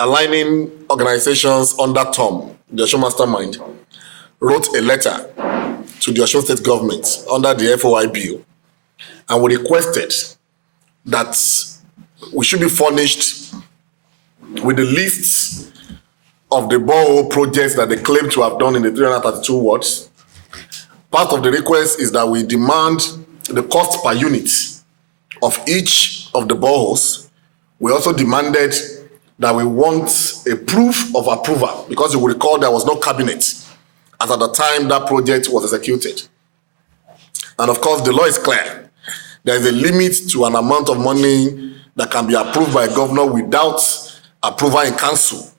aligning organizations under Tom, the Osun Mastermind, wrote a letter to the Osun State Government under the FOI bill, and we requested that we should be furnished with the list of the borehole projects that they claim to have done in the 332 wards. Part of the request is that we demand the cost per unit of each of the boreholes. We also demanded that we want a proof of approval, because you will recall there was no cabinet as at the time that project was executed. And of course, the law is clear. There is a limit to an amount of money that can be approved by a governor without approval in council.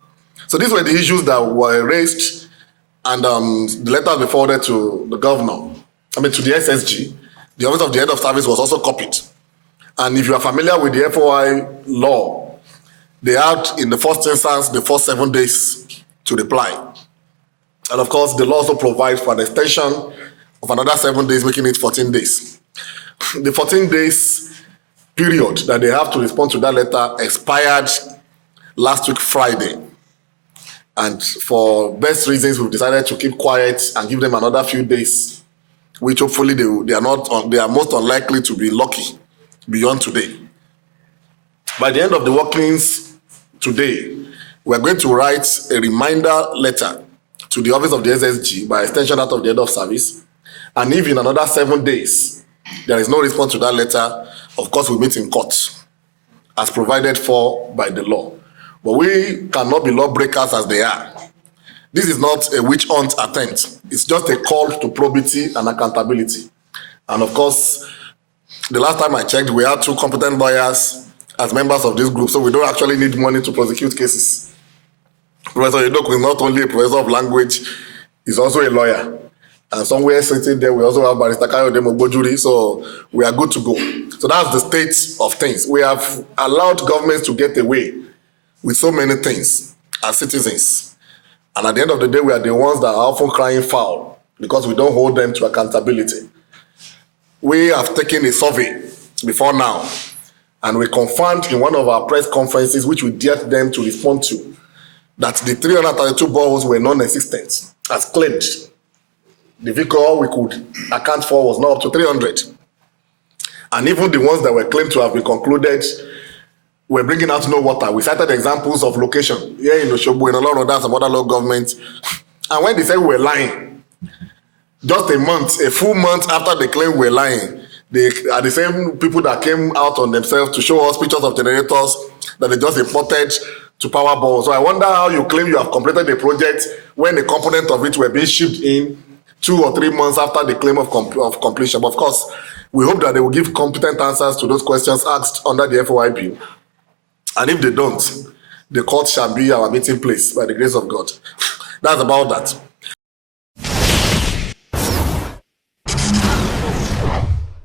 So these were the issues that were raised, and the letter was forwarded to the governor, to the SSG. The office of the head of service was also copied. And if you are familiar with the FOI law, they had, in the first instance, the first 7 days to reply. And of course, the law also provides for an extension of another 7 days, making it 14 days. The 14 days period that they have to respond to that letter expired last week, Friday. And for best reasons, we've decided to keep quiet and give them another few days, which hopefully they are most unlikely to be lucky beyond today. By the end of the workings today, we're going to write a reminder letter to the office of the SSG, by extension out of the head of service. And if in another 7 days there is no response to that letter, of course we meet in court as provided for by the law. But we cannot be lawbreakers as they are. This is not a witch hunt attempt. It's just a call to probity and accountability. And of course, the last time I checked, we had 2 competent lawyers as members of this group, so we don't actually need money to prosecute cases. Professor Edok is not only a professor of language, he's also a lawyer. And somewhere sitting there, we also have Barrister Kayode Mogbojuri, so we are good to go. So that's the state of things. We have allowed governments to get away with so many things as citizens. And at the end of the day, we are the ones that are often crying foul because we don't hold them to accountability. We have taken a survey before now, and we confirmed in one of our press conferences, which we dared them to respond to, that the 332 boreholes were non-existent, as claimed. The vehicle we could account for was now up to 300. And even the ones that were claimed to have been concluded were bringing out no water. We cited examples of location here in Osogbo, in a lot of that, some other local governments. And when they said we were lying, just a full month after they claimed we were lying, they are the same people that came out on themselves to show us pictures of generators that they just imported to Powerball. So I wonder how you claim you have completed the project when the component of it were being shipped in 2 or 3 months after the claim of completion. But of course, we hope that they will give competent answers to those questions asked under the FOI bill. And if they don't, the court shall be our meeting place by the grace of God. That's about that.